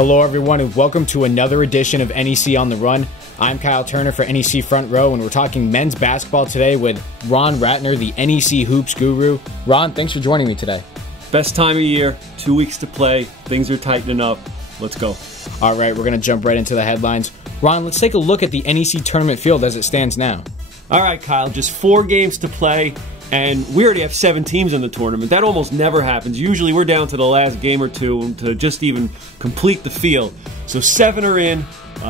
Hello everyone and welcome to another edition of NEC On The Run. I'm Kyle Turner for NEC Front Row and we're talking men's basketball today with Ron Ratner, the NEC Hoops Guru. Ron, thanks for joining me today. Best time of year, 2 weeks to play, things are tightening up. Let's go. All right, we're going to jump right into the headlines. Ron, let's take a look at the NEC Tournament field as it stands now. All right, Kyle, just 4 games to play, and we already have 7 teams in the tournament. That almost never happens. Usually we're down to the last game or two to just even complete the field. So 7 are in.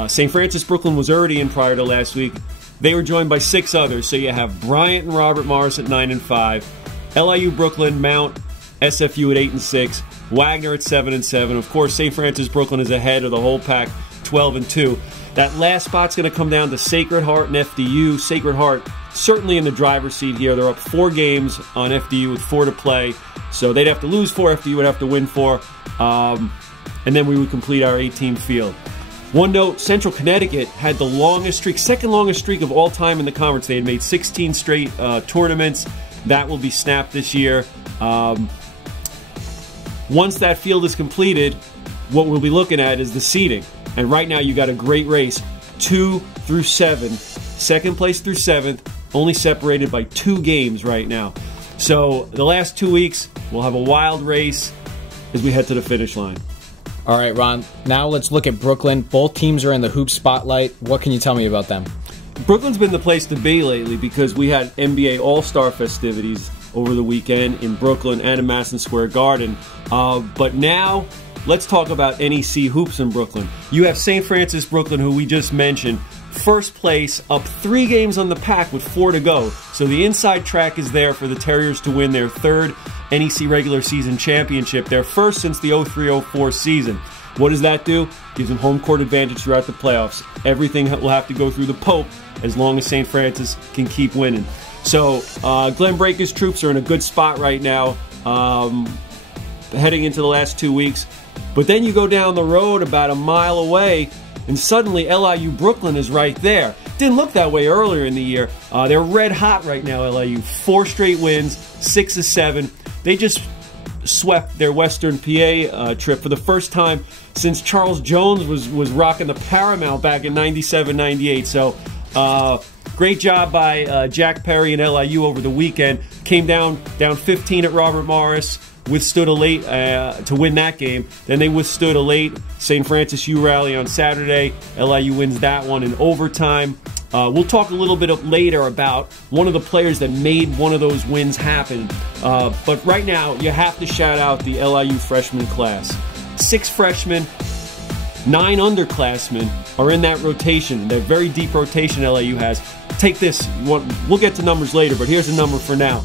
St. Francis Brooklyn was already in prior to last week. They were joined by 6 others. So you have Bryant and Robert Morris at 9 and 5, LIU, Brooklyn, Mount, SFU at 8 and 6, Wagner at 7 and 7. Of course, St. Francis Brooklyn is ahead of the whole pack, 12 and 2. That last spot's going to come down to Sacred Heart and FDU. Sacred Heart certainly in the driver's seat here. They're up 4 games on FDU with 4 to play. So they'd have to lose 4, FDU would have to win 4. And then we would complete our 8-team field. One note, Central Connecticut had the longest streak, second longest streak of all time in the conference. They had made 16 straight tournaments. That will be snapped this year. Once that field is completed, what we'll be looking at is the seeding. And right now you got a great race, 2 through 7. Second place through 7th, only separated by 2 games right now. So the last 2 weeks, we'll have a wild race as we head to the finish line. All right, Ron, now let's look at Brooklyn. Both teams are in the hoop spotlight. What can you tell me about them? Brooklyn's been the place to be lately because we had NBA All-Star festivities over the weekend in Brooklyn and in Madison Square Garden. But now, let's talk about NEC Hoops in Brooklyn. You have St. Francis Brooklyn, who we just mentioned, first place, up 3 games on the pack with 4 to go. So the inside track is there for the Terriers to win their 3rd NEC regular season championship, their first since the 03-04 season. What does that do? Gives them home court advantage throughout the playoffs. Everything will have to go through the Pope as long as St. Francis can keep winning. So Glenn Breaker's troops are in a good spot right now, heading into the last 2 weeks. But then you go down the road about a mile away, and suddenly LIU Brooklyn is right there. Didn't look that way earlier in the year. They're red hot right now, LIU. 4 straight wins, 6 of 7. They just swept their Western PA trip for the first time since Charles Jones was rocking the Paramount back in 97-98. So great job by Jack Perry and LIU over the weekend. Came down 15 at Robert Morris. Withstood a late to win that game. Then they withstood a late St. Francis U rally on Saturday. LIU wins that one in overtime. We'll talk a little bit later about one of the players that made one of those wins happen. But right now, you have to shout out the LIU freshman class. 6 freshmen, 9 underclassmen are in that rotation. That very deep rotation LIU has. Take this. We'll get to numbers later, but here's a number for now.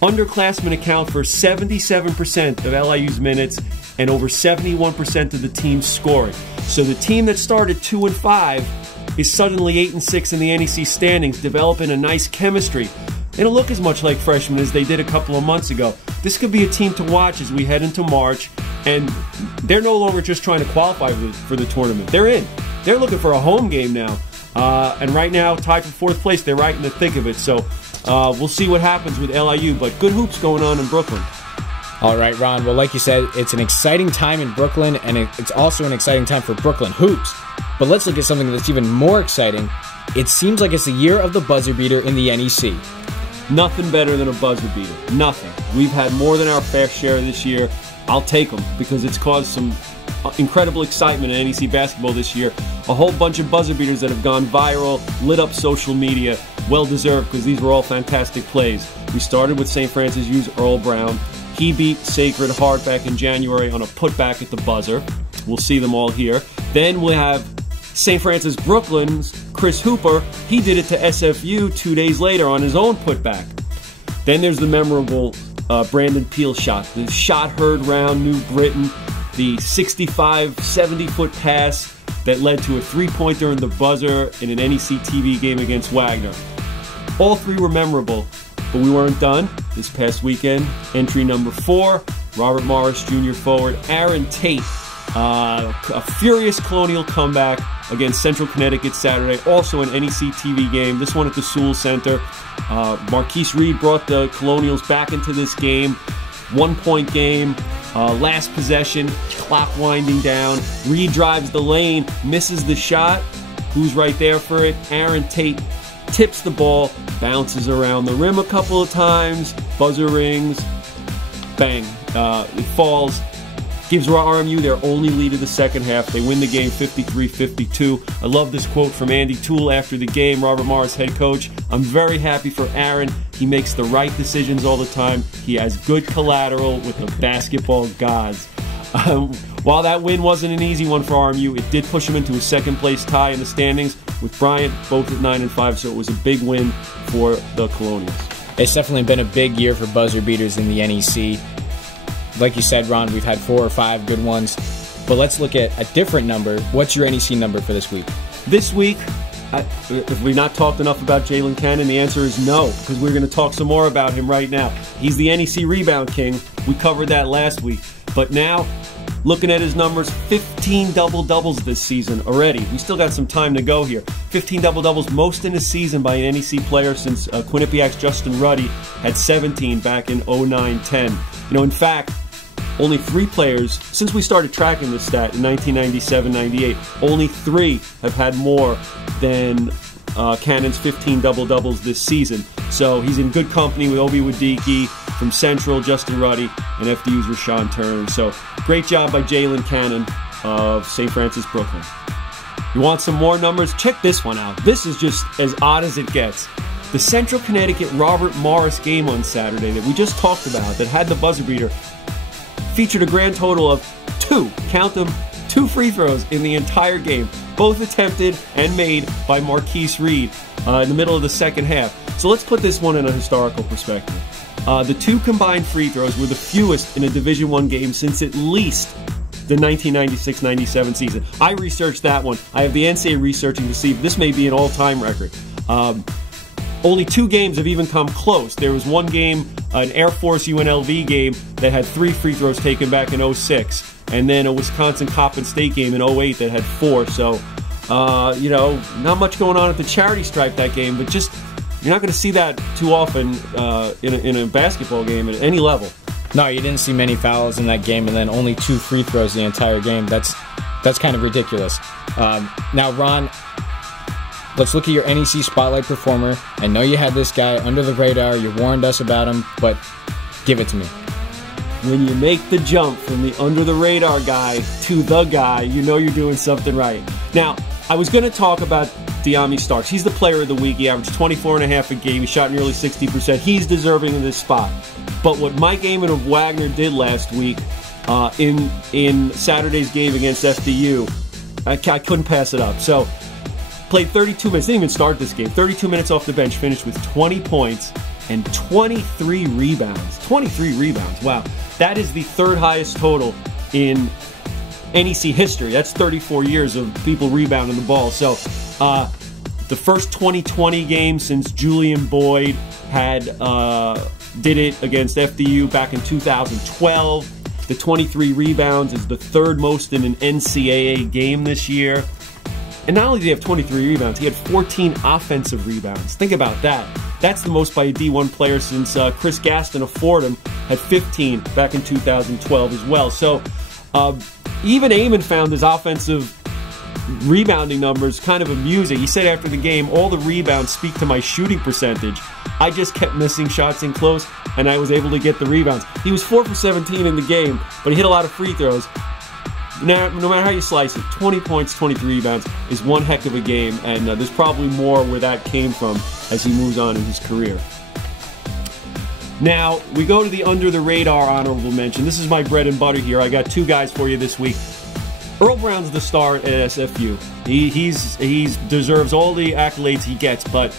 Underclassmen account for 77% of LIU's minutes and over 71% of the team's scoring. So the team that started 2 and 5 is suddenly 8 and 6 in the NEC standings, developing a nice chemistry. They don't look as much like freshmen as they did a couple of months ago. This could be a team to watch as we head into March, and they're no longer just trying to qualify for the tournament. They're in. They're looking for a home game now. And right now, tied for 4th place, they're right in the thick of it. So we'll see what happens with LIU, but good hoops going on in Brooklyn. All right, Ron. Well, like you said, it's an exciting time in Brooklyn, and it's also an exciting time for Brooklyn hoops. But let's look at something that's even more exciting. It seems like it's the year of the buzzer beater in the NEC. Nothing better than a buzzer beater. Nothing. We've had more than our fair share this year. I'll take them because it's caused some incredible excitement in NEC basketball this year. A whole bunch of buzzer beaters that have gone viral, lit up social media. Well deserved because these were all fantastic plays. We started with St. Francis U's Earl Brown. He beat Sacred Heart back in January on a putback at the buzzer. We'll see them all here. Then we'll have St. Francis Brooklyn's Chris Hooper. He did it to SFU 2 days later on his own putback. Then there's the memorable Brandon Peel shot. The shot heard round New Britain. The 65, 70-foot pass that led to a 3-pointer in the buzzer in an NEC TV game against Wagner. All 3 were memorable, but we weren't done. This past weekend, entry number 4, Robert Morris Jr. forward, Aaron Tate. A furious Colonial comeback against Central Connecticut Saturday, also an NEC TV game, this one at the Sewell Center. Marquise Reed brought the Colonials back into this game. 1-point game. Last possession, clock winding down. Reed drives the lane, misses the shot. Who's right there for it? Aaron Tate tips the ball, bounces around the rim a couple of times, buzzer rings, bang, it falls. Gives RMU their only lead of the second half. They win the game 53-52. I love this quote from Andy Toole after the game, Robert Morris head coach. I'm very happy for Aaron. He makes the right decisions all the time. He has good collateral with the basketball gods. While that win wasn't an easy one for RMU, it did push him into a second-place tie in the standings with Bryant both at 9-5, so it was a big win for the Colonials. It's definitely been a big year for buzzer beaters in the NEC. Like you said, Ron, we've had 4 or 5 good ones. But let's look at a different number. What's your NEC number for this week? This week, if we've not talked enough about Jalen Cannon, the answer is no, because we're going to talk some more about him right now. He's the NEC rebound king. We covered that last week. But now, looking at his numbers, 15 double-doubles this season already. We still got some time to go here. 15 double-doubles, most in a season by an NEC player since Quinnipiac's Justin Ruddy had 17 back in 09-10. In fact, only 3 players, since we started tracking this stat in 1997-98, only 3 have had more than Cannon's 15 double-doubles this season. So he's in good company with Obi Wadiki from Central, Justin Ruddy, and FDU's Rashawn Turner. So great job by Jalen Cannon of St. Francis, Brooklyn. You want some more numbers? Check this one out. This is just as odd as it gets. The Central Connecticut Robert Morris game on Saturday that we just talked about that had the buzzer beater featured a grand total of 2, count them, 2 free throws in the entire game, both attempted and made by Marquise Reed in the middle of the second half. So let's put this one in a historical perspective. The 2 combined free throws were the fewest in a Division I game since at least the 1996-97 season. I researched that one. I have the NCAA researching to see if this may be an all-time record. Only 2 games have even come close. There was one game, an Air Force UNLV game, that had 3 free throws taken back in 06, and then a Wisconsin-Coppin State game in 08 that had 4. So, not much going on at the charity stripe that game, but just you're not going to see that too often in a basketball game at any level. No, you didn't see many fouls in that game, and then only 2 free throws the entire game. That's kind of ridiculous. Now, Ron, let's look at your NEC Spotlight performer. I know you had this guy under the radar. You warned us about him, but give it to me. When you make the jump from the under the radar guy to the guy, you know you're doing something right. Now, I was going to talk about De'Ami Starks. He's the player of the week. He averaged 24.5 a game. He shot nearly 60%. He's deserving of this spot. But what Mike Amon of Wagner did last week in Saturday's game against FDU, I couldn't pass it up. So, played 32 minutes. Didn't even start this game. 32 minutes off the bench. Finished with 20 points and 23 rebounds. 23 rebounds. Wow. That is the 3rd highest total in NEC history. That's 34 years of people rebounding the ball. So, the first 2020 game since Julian Boyd did it against FDU back in 2012. The 23 rebounds is the 3rd most in an NCAA game this year. And not only did he have 23 rebounds, he had 14 offensive rebounds. Think about that. That's the most by a D1 player since Chris Gaston of Fordham had 15 back in 2012 as well. So even Amon found his offensive rebounding numbers kind of amusing. He said after the game, all the rebounds speak to my shooting percentage. I just kept missing shots in close, and I was able to get the rebounds. He was 4 for 17 in the game, but he hit a lot of free throws. Now, no matter how you slice it, 20 points, 23 rebounds is one heck of a game, and there's probably more where that came from as he moves on in his career. Now, we go to the under-the-radar honorable mention. This is my bread and butter here. I got 2 guys for you this week. Earl Brown's the star at SFU. He deserves all the accolades he gets, but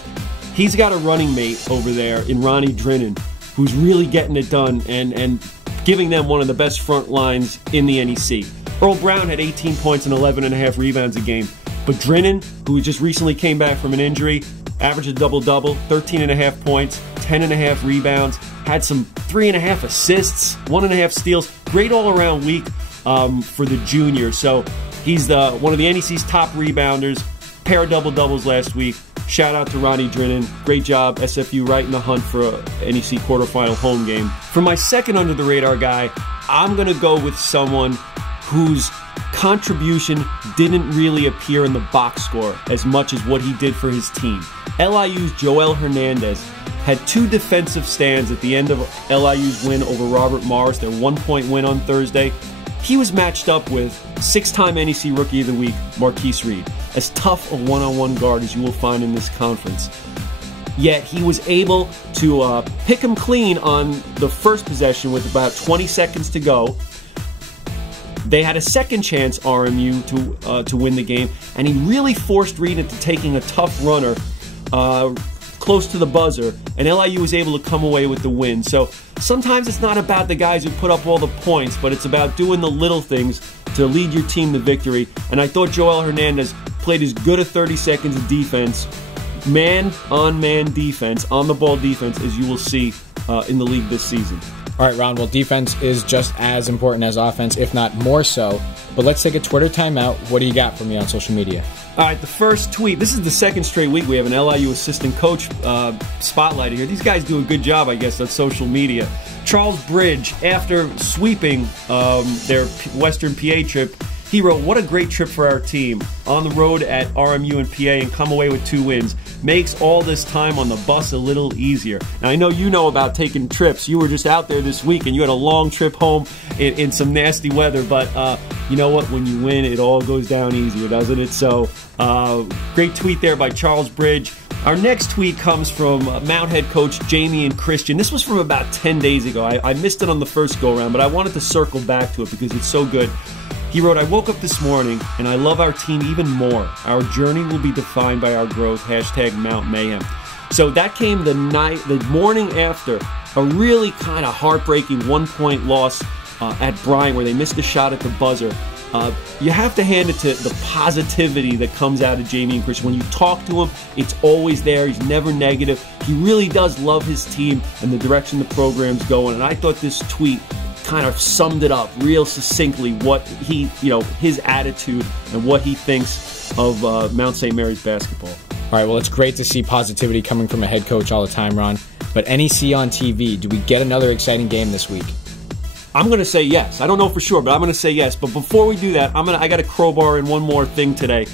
he's got a running mate over there in Ronnie Drinnan, who's really getting it done and giving them one of the best front lines in the NEC. Earl Brown had 18 points and 11.5 rebounds a game. But Drinnan, who just recently came back from an injury, averaged a double-double, 13.5 points, 10.5 rebounds, had some 3.5 assists, 1.5 steals. Great all-around week for the junior. So he's one of the NEC's top rebounders. Pair of double-doubles last week. Shout out to Ronnie Drinnen. Great job, SFU, right in the hunt for a NEC quarterfinal home game. For my second under-the-radar guy, I'm going to go with someone whose contribution didn't really appear in the box score as much as what he did for his team. LIU's Joel Hernandez had 2 defensive stands at the end of LIU's win over Robert Morris, their 1-point win on Thursday. He was matched up with 6-time NEC Rookie of the Week, Marquise Reed, as tough a one-on-one guard as you will find in this conference. Yet he was able to pick him clean on the first possession with about 20 seconds to go. They had a second chance, RMU, to win the game, and he really forced Reed into taking a tough runner close to the buzzer, and LIU was able to come away with the win. So sometimes it's not about the guys who put up all the points, but it's about doing the little things to lead your team to victory. And I thought Joel Hernandez played as good a 30 seconds of defense, man-on-man defense, on-the-ball defense, as you will see in the league this season. All right, Ron, well, defense is just as important as offense, if not more so. But let's take a Twitter timeout. What do you got for me on social media? All right, the first tweet. This is the second straight week we have an LIU assistant coach spotlighted here. These guys do a good job, I guess, on social media. Charles Bridge, after sweeping their Western PA trip, he wrote, "What a great trip for our team. On the road at RMU and PA and come away with 2 wins. Makes all this time on the bus a little easier." Now, I know you know about taking trips. You were just out there this week and you had a long trip home in some nasty weather. But you know what? When you win, it all goes down easier, doesn't it? So, great tweet there by Charles Bridge. Our next tweet comes from Mount head coach Jamie and Christian. This was from about 10 days ago. I missed it on the first go-around, but I wanted to circle back to it because it's so good. He wrote, "I woke up this morning and I love our team even more. Our journey will be defined by our growth. Hashtag Mount Mayhem." So that came the morning after a really kind of heartbreaking 1-point loss at Bryant where they missed a shot at the buzzer. You have to hand it to the positivity that comes out of Jamie and Christian. When you talk to him, it's always there. He's never negative. He really does love his team and the direction the program's going. And I thought this tweet kind of summed it up real succinctly, what he, his attitude and what he thinks of Mount St. Mary's basketball. All right, well, it's great to see positivity coming from a head coach all the time, Ron. But NEC on TV, do we get another exciting game this week? I'm going to say yes. I don't know for sure, but I'm going to say yes. But before we do that, I got to crowbar in one more thing today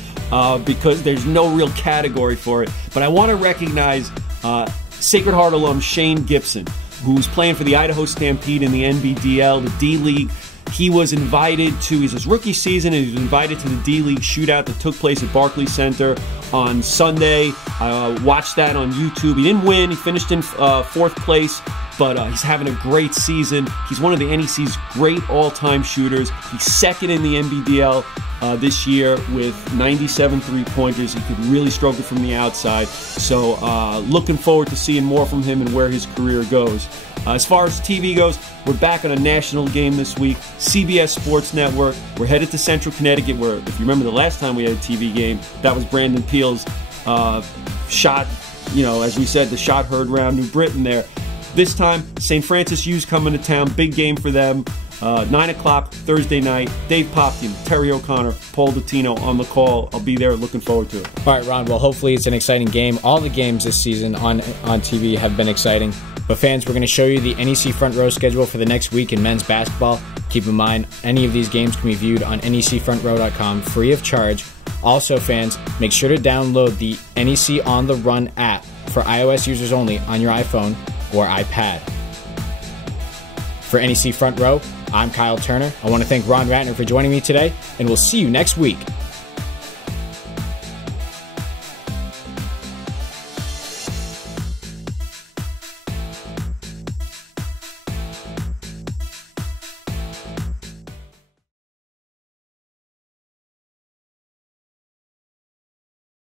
because there's no real category for it. But I want to recognize Sacred Heart alum Shane Gibson, who's playing for the Idaho Stampede in the NBDL, the D-League. He was invited to his rookie season, and he was invited to the D-League shootout that took place at Barclays Center on Sunday. I watched that on YouTube. He didn't win. He finished in 4th place, but he's having a great season. He's one of the NEC's great all-time shooters. He's second in the NBDL this year with 97 three-pointers. He could really struggle from the outside. So looking forward to seeing more from him and where his career goes. As far as TV goes, we're back on a national game this week. CBS Sports Network. We're headed to Central Connecticut, where, if you remember the last time we had a TV game, that was Brandon Peel's shot, as we said, the shot heard round New Britain there. This time, St. Francis U's coming to town. Big game for them. 9 o'clock Thursday night. Dave Popkin, Terry O'Connor, Paul Dottino on the call. I'll be there. Looking forward to it. All right, Ron. Well, hopefully it's an exciting game. All the games this season on TV have been exciting. But fans, we're going to show you the NEC front row schedule for the next week in men's basketball. Keep in mind, any of these games can be viewed on necfrontrow.com free of charge. Also, fans, make sure to download the NEC On The Run app for iOS users only on your iPhone or iPad. For NEC Front Row, I'm Kyle Turner. I want to thank Ron Ratner for joining me today, and we'll see you next week.